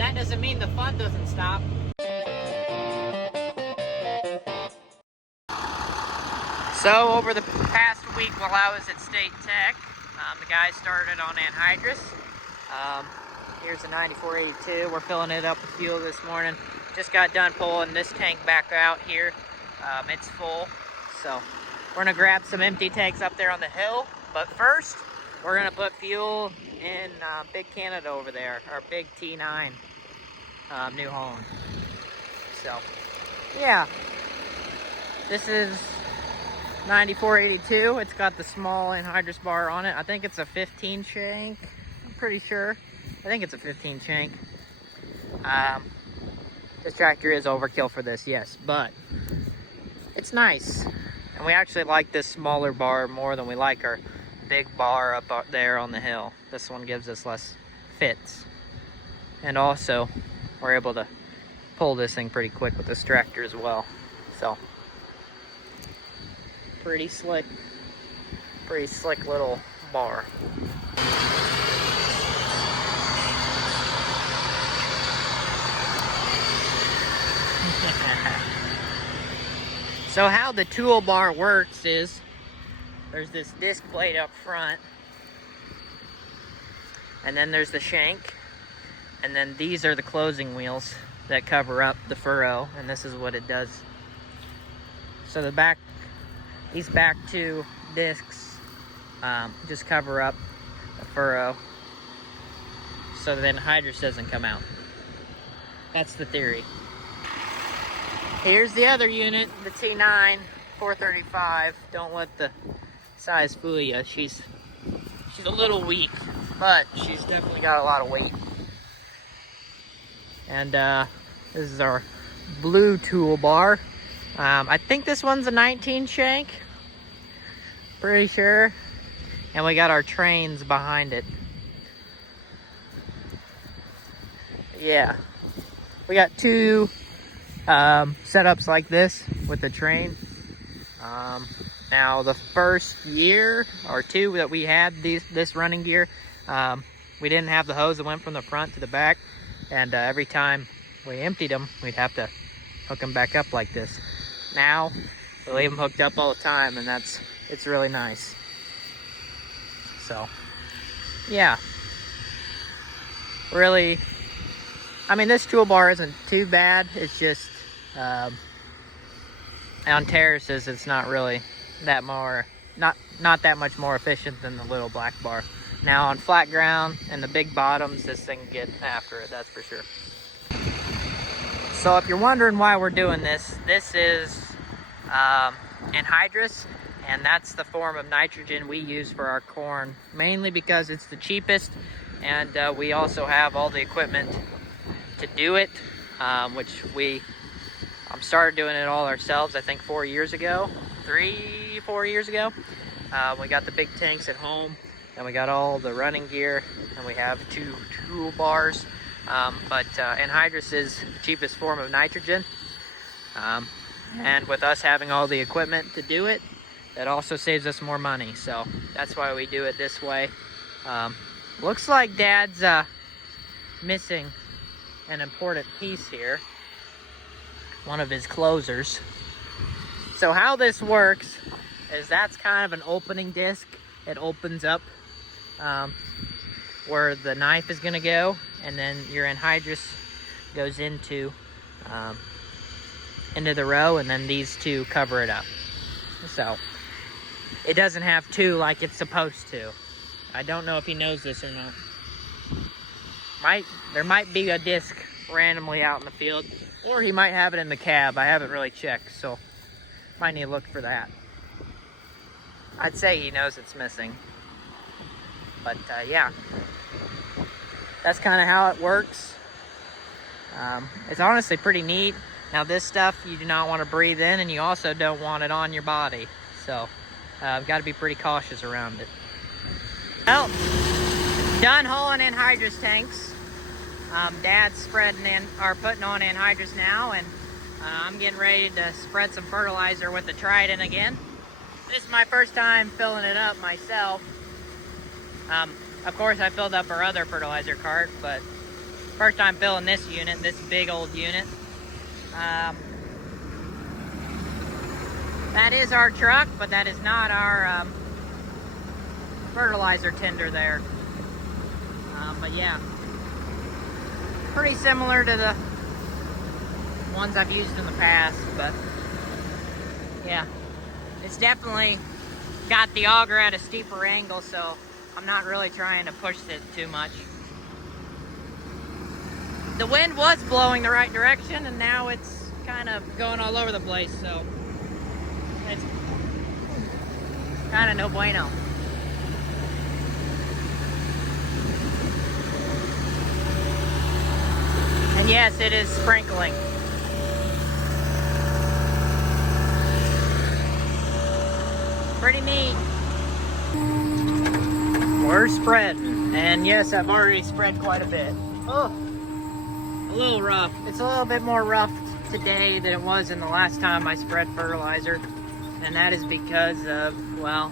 that doesn't mean the fun doesn't stop. So over the past week while I was at State Tech, the guys started on anhydrous. Here's the 9482. We're filling it up with fuel this morning. Just got done pulling this tank back out here. It's full. So we're gonna grab some empty tanks up there on the hill. But first, we're gonna put fuel in Big Canada over there, our big T9 New Holland. So yeah, this is 9482. It's got the small anhydrous bar on it. I think it's a 15 shank. I'm pretty sure. I think it's a 15 shank. This tractor is overkill for this, yes, but it's nice. And we actually like this smaller bar more than we like our big bar up there on the hill. This one gives us less fits. And also, we're able to pull this thing pretty quick with this tractor as well. So, pretty slick little bar. So how the toolbar works is there's this disc plate up front, and then there's the shank, and then these are the closing wheels that cover up the furrow, and this is what it does. So these back two discs just cover up the furrow so that anhydrous doesn't come out. That's the theory. Here's the other unit, the T9 435. Don't let the size fool you. She's a little weak, but she's definitely got a lot of weight. And this is our blue toolbar. I think this one's a 19 shank. Pretty sure. And we got our trains behind it. Yeah. We got two setups like this with the train. Now the first year or two that we had this running gear, we didn't have the hose that went from the front to the back, and every time we emptied them, we'd have to hook them back up like this. Now we leave them hooked up all the time, and it's really nice. So yeah, really, I mean, this toolbar isn't too bad. It's just on terraces, it's not really that not that much more efficient than the little black bar. Now on flat ground and the big bottoms, this thing can get after it, that's for sure. So if you're wondering why we're doing this, this is anhydrous, and that's the form of nitrogen we use for our corn, mainly because it's the cheapest, and we also have all the equipment to do it, which we started doing it all ourselves, I think 4 years ago, 4 years ago. We got the big tanks at home, and we got all the running gear, and we have two toolbars. But anhydrous is the cheapest form of nitrogen. And with us having all the equipment to do it, that also saves us more money. So that's why we do it this way. Looks like Dad's missing an important piece here. One of his closers. So how this works is that's kind of an opening disc. It opens up where the knife is going to go, and then your anhydrous goes into the row, and then these two cover it up. So it doesn't have two like it's supposed to. I don't know if he knows this or not. There might be a disc randomly out in the field, or he might have it in the cab. I haven't really checked, so might need to look for that. I'd say he knows it's missing. But yeah, that's kind of how it works. It's honestly pretty neat. Now this stuff you do not want to breathe in, and you also don't want it on your body. So I've got to be pretty cautious around it. Well, done hauling anhydrous tanks. Dad's putting on anhydrous now, and I'm getting ready to spread some fertilizer with the Trident again. This is my first time filling it up myself. Of course, I filled up our other fertilizer cart, but First time filling this unit, this big old unit. That is our truck, but that is not our fertilizer tender there. But yeah, pretty similar to the ones I've used in the past, but yeah, it's definitely got the auger at a steeper angle, so I'm not really trying to push it too much. The wind was blowing the right direction, and now it's kind of going all over the place, so it's kind of no bueno. And yes, it is sprinkling. Pretty neat. We're spreading, and yes, I've already spread quite a bit. Oh, a little rough. It's a little bit more rough today than it was in the last time I spread fertilizer, and that is because of, well,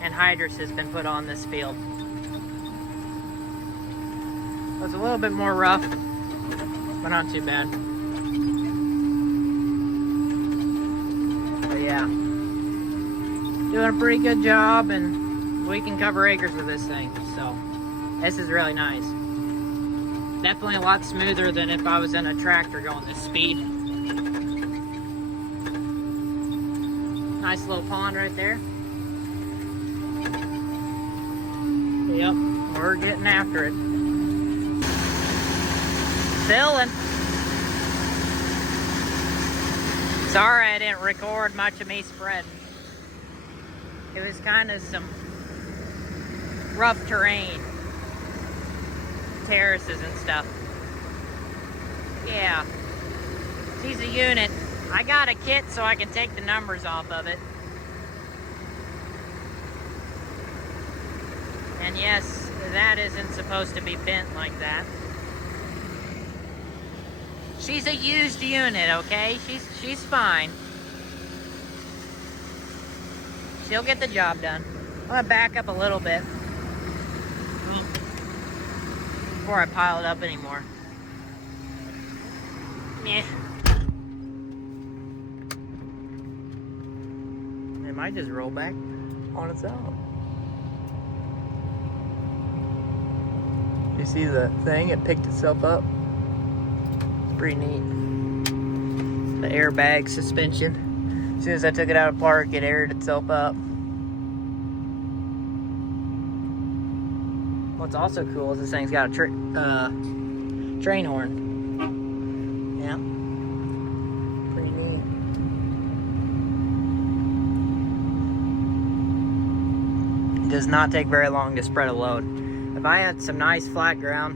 anhydrous has been put on this field. It was a little bit more rough, but not too bad. But yeah, doing a pretty good job, and we can cover acres with this thing, so this is really nice. Definitely a lot smoother than if I was in a tractor going this speed. Nice little pond right there. Yep, we're getting after it. Filling. Sorry I didn't record much of me spreading. It was kind of some rough terrain, terraces and stuff. Yeah, she's a unit. I got a kit so I can take the numbers off of it. And yes, that isn't supposed to be bent like that. She's a used unit, okay? She's fine. She'll get the job done. I'm gonna back up a little bit before I pile it up anymore. Meh. It might just roll back on its own. You see the thing? It picked itself up. Pretty neat. The airbag suspension. As soon as I took it out of park, it aired itself up. What's also cool is this thing's got a train horn. Yeah. Pretty neat. It does not take very long to spread a load. If I had some nice flat ground,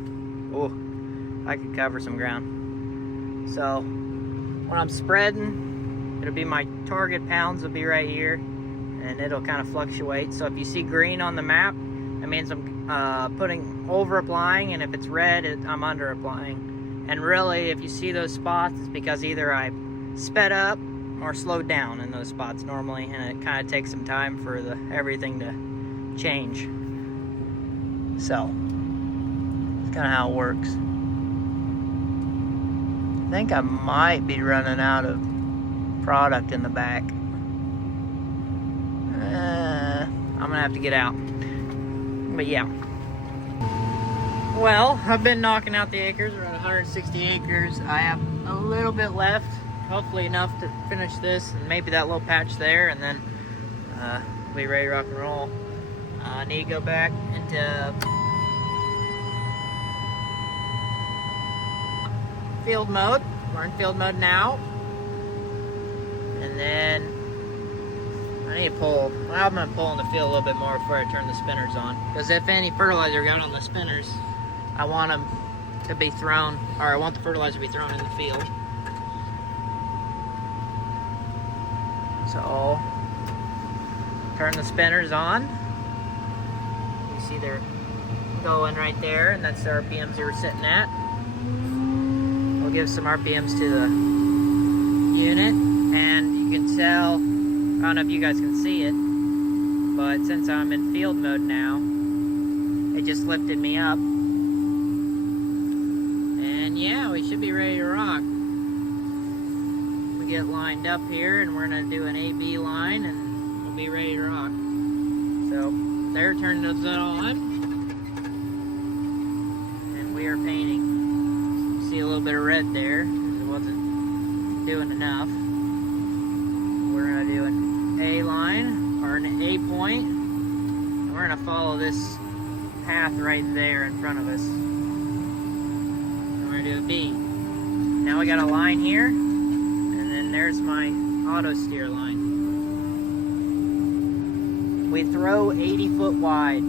oh, I could cover some ground. So when I'm spreading, it'll be my target pounds will be right here, and it'll kind of fluctuate. So if you see green on the map, that means I'm over applying, and if it's red, I'm under applying. And really, if you see those spots, it's because either I sped up or slowed down in those spots normally, and it kind of takes some time for everything to change. So it's kind of how it works. I think I might be running out of product in the back. I'm gonna have to get out. But yeah. Well, I've been knocking out the acres, around 160 acres. I have a little bit left, hopefully enough to finish this, and maybe that little patch there, and then we'll be ready to rock and roll. I need to go back into field mode. We're in field mode now. And then I need to pull. Well, I'm going to pull in the field a little bit more before I turn the spinners on. Because if any fertilizer got on the spinners, I want them to be thrown, or I want the fertilizer to be thrown in the field. So, turn the spinners on. You see they're going right there, and that's the RPMs they were sitting at. We'll give some RPMs to the unit, and you can tell, I don't know if you guys can see it, but since I'm in field mode now, it just lifted me up, And yeah, we should be ready to rock. We get lined up here and we're gonna do an AB line and we'll be ready to rock. So they're turning those on. And we are painting. See a little bit of red there, because it wasn't doing enough. We're gonna do an A line, or an A point. And we're gonna follow this path right there in front of us. And we're gonna do a B. Now we got a line here, and then there's my auto steer line. We throw 80 foot wide.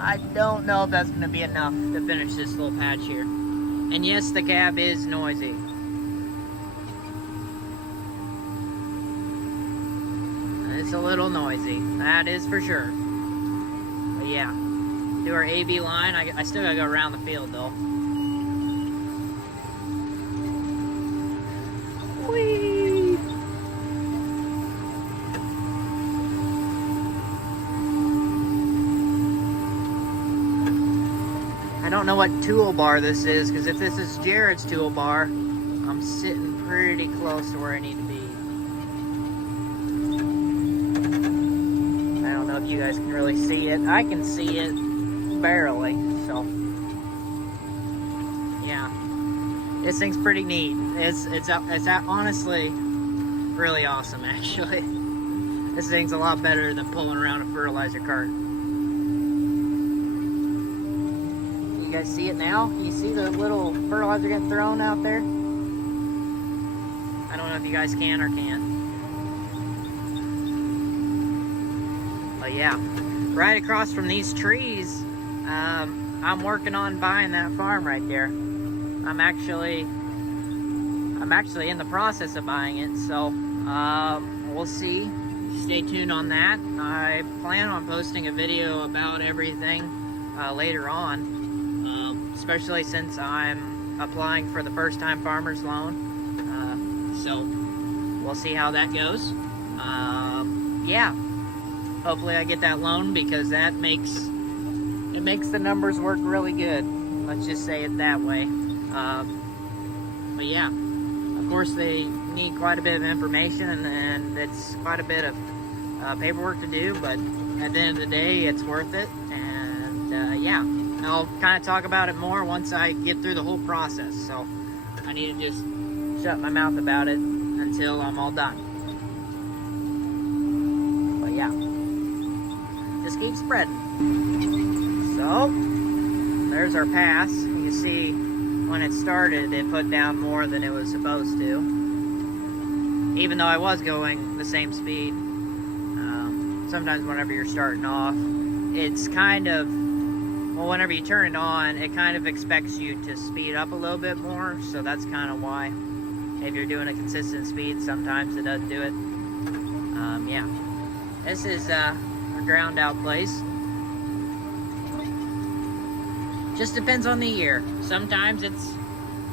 I don't know if that's gonna be enough to finish this little patch here. And yes, the cab is noisy. It's a little noisy, that is for sure. But yeah, do our AB line. I still gotta go around the field though. Whee! I don't know what toolbar this is, because if this is Jared's toolbar, I'm sitting pretty close to where I need to be. I don't know if you guys can really see it. I can see it barely, so yeah. This thing's pretty neat. It's honestly really awesome, actually. This thing's a lot better than pulling around a fertilizer cart. You guys see it now? You see the little fertilizer getting thrown out there? I don't know if you guys can or can't. But yeah, right across from these trees, I'm working on buying that farm right there. I'm actually in the process of buying it, so we'll see. Stay tuned on that. I plan on posting a video about everything later on. Especially since I'm applying for the first time farmer's loan. So we'll see how that goes. Yeah, hopefully I get that loan, because that makes the numbers work really good. Let's just say it that way. But yeah, of course they need quite a bit of information, and it's quite a bit of paperwork to do, but at the end of the day, it's worth it. And yeah, I'll kind of talk about it more once I get through the whole process. So I need to just shut my mouth about it until I'm all done. But yeah, just keep spreading. So there's our pass. You can see when it started, it put down more than it was supposed to, even though I was going the same speed. Sometimes whenever you're starting off, it's kind of, well, whenever you turn it on, it kind of expects you to speed up a little bit more. So that's kind of why, if you're doing a consistent speed, sometimes it doesn't do it. Yeah, this is a ground out place. Just depends on the year. Sometimes it's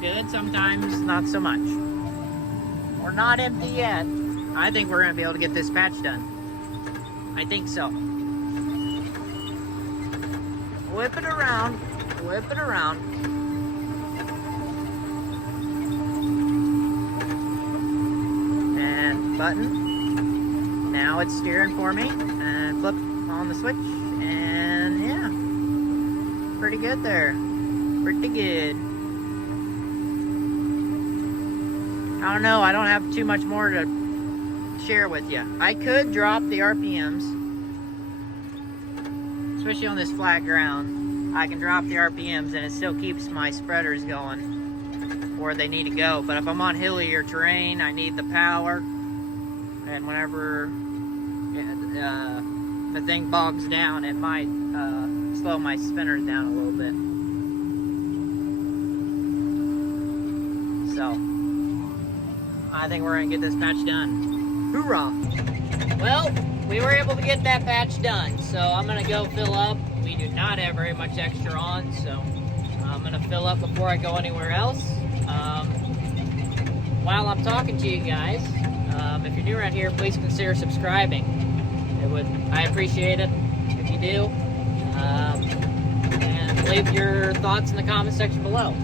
good, sometimes not so much. We're not empty yet. I think we're gonna be able to get this patch done. I think so. Whip it around, whip it around. And button. Now it's steering for me. And flip on the switch. And yeah, pretty good there. Pretty good. I don't know, I don't have too much more to share with you. I could drop the RPMs, especially on this flat ground. I can drop the RPMs and it still keeps my spreaders going where they need to go. But if I'm on hillier terrain, I need the power, and whenever the thing bogs down, it might slow my spinners down a little bit. So I think we're gonna get this patch done. Hoorah! Well, we were able to get that patch done, so I'm gonna go fill up. We do not have very much extra on, so I'm gonna fill up before I go anywhere else. While I'm talking to you guys, if you're new around here, please consider subscribing. I appreciate it if you do. And leave your thoughts in the comment section below.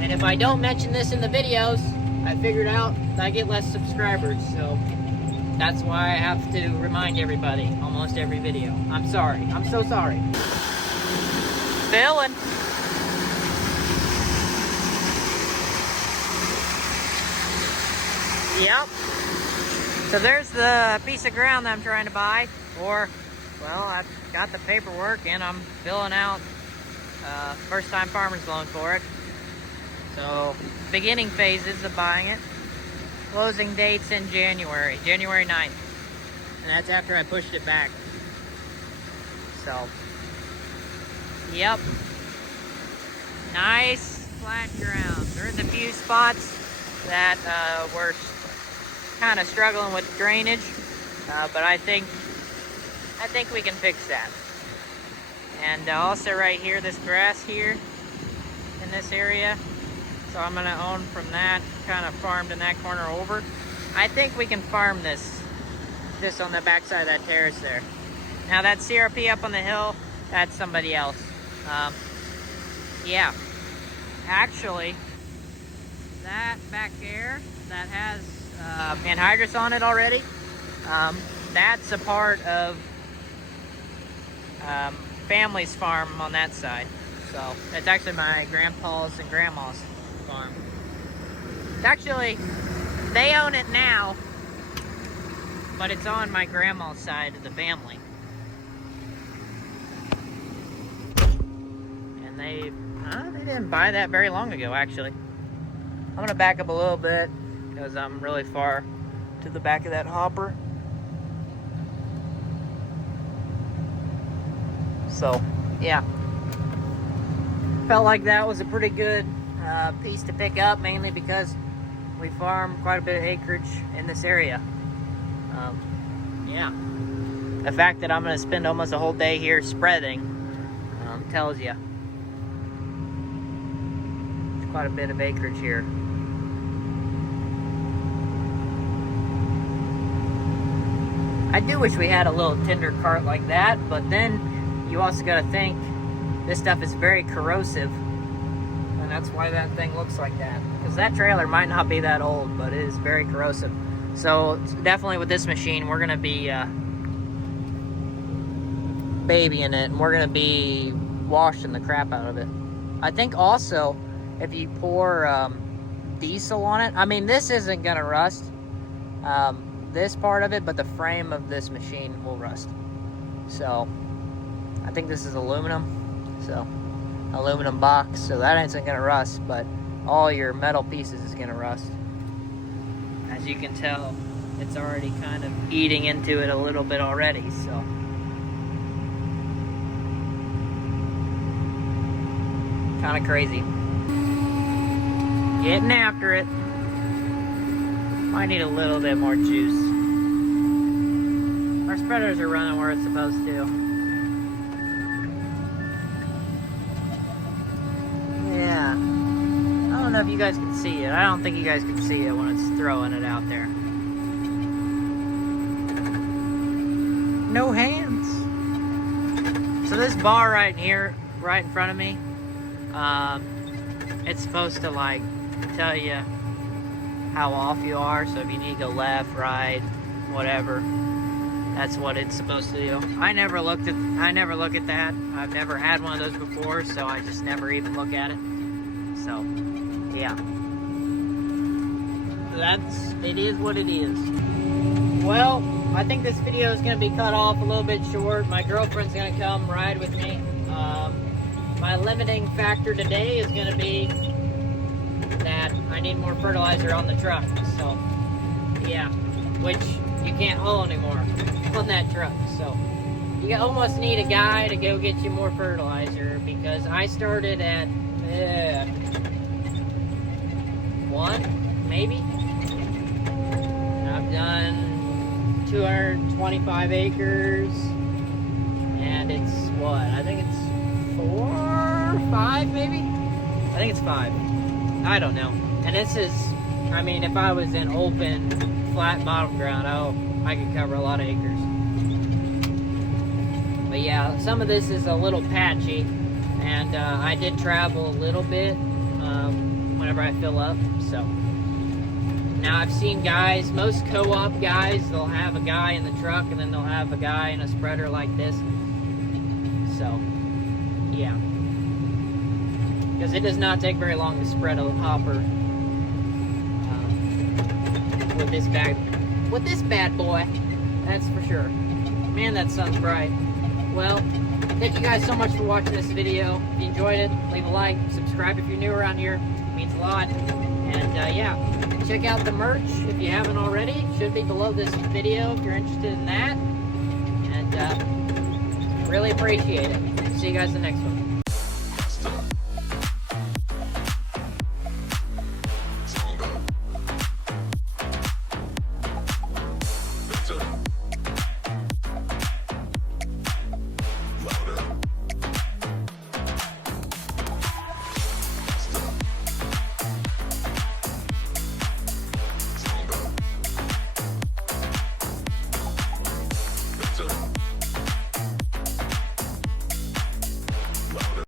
And if I don't mention this in the videos, I figured out that I get less subscribers, so that's why I have to remind everybody almost every video. I'm sorry. I'm so sorry. Filling. Yep. So there's the piece of ground that I'm trying to buy, or, well, I've got the paperwork and I'm filling out first time farmer's loan for it. So beginning phases of buying it. Closing dates in January 9th. And that's after I pushed it back. So, yep. Nice flat ground. There's a few spots that were kind of struggling with drainage, but I think we can fix that. And also right here, this grass here in this area, so I'm gonna own from that, kind of farmed in that corner over. I think we can farm this on the backside of that terrace there. Now that CRP up on the hill, that's somebody else. Yeah, actually, that back there that has anhydrous on it already, that's a part of family's farm on that side. So it's actually my grandpa's and grandma's farm. It's actually, they own it now, but it's on my grandma's side of the family. And they didn't buy that very long ago, actually. I'm gonna back up a little bit because I'm really far to the back of that hopper. So, yeah. Felt like that was a pretty good piece to pick up, mainly because we farm quite a bit of acreage in this area. Yeah. The fact that I'm going to spend almost a whole day here spreading tells you. It's quite a bit of acreage here. I do wish we had a little tender cart like that, but then you also got to think this stuff is very corrosive, and that's why that thing looks like that. Because that trailer might not be that old, but it is very corrosive. So definitely with this machine, we're going to be babying it, and we're going to be washing the crap out of it. I think also, if you pour diesel on it, I mean, this isn't going to rust, this part of it, but the frame of this machine will rust. So I think this is aluminum. So, aluminum box, so that isn't gonna rust, but all your metal pieces is gonna rust. As you can tell, it's already kind of eating into it a little bit already, so. Kind of crazy. Getting after it. Might need a little bit more juice. Our spreaders are running where it's supposed to. Yeah, I don't know if you guys can see it. I don't think you guys can see it when it's throwing it out there. No hands. So this bar right here, right in front of me, it's supposed to like tell you how off you are. So if you need to go left, right, whatever, that's what it's supposed to do. I never look at that. I've never had one of those before, so I just never even look at it. So, yeah. It is what it is. Well, I think this video is going to be cut off a little bit short. My girlfriend's going to come ride with me. My limiting factor today is going to be that I need more fertilizer on the truck. So, yeah, which you can't haul anymore on that truck. So, you almost need a guy to go get you more fertilizer, because I started at 1, maybe. And I've done 225 acres, and it's what? I think it's 4 or 5, maybe? I think it's 5. I don't know. And this is, I mean, if I was in open, flat bottom ground, I could cover a lot of acres. But yeah, some of this is a little patchy, and I did travel a little bit whenever I fill up. So now I've seen guys, most co-op guys, they'll have a guy in the truck and then they'll have a guy in a spreader like this. So yeah, because it does not take very long to spread a hopper with this bad boy, that's for sure. Man, that sun's bright. Well, thank you guys so much for watching this video. If you enjoyed it, leave a like, subscribe if you're new around here. It means a lot. And yeah, check out the merch if you haven't already. It should be below this video if you're interested in that. And really appreciate it. See you guys in the next one.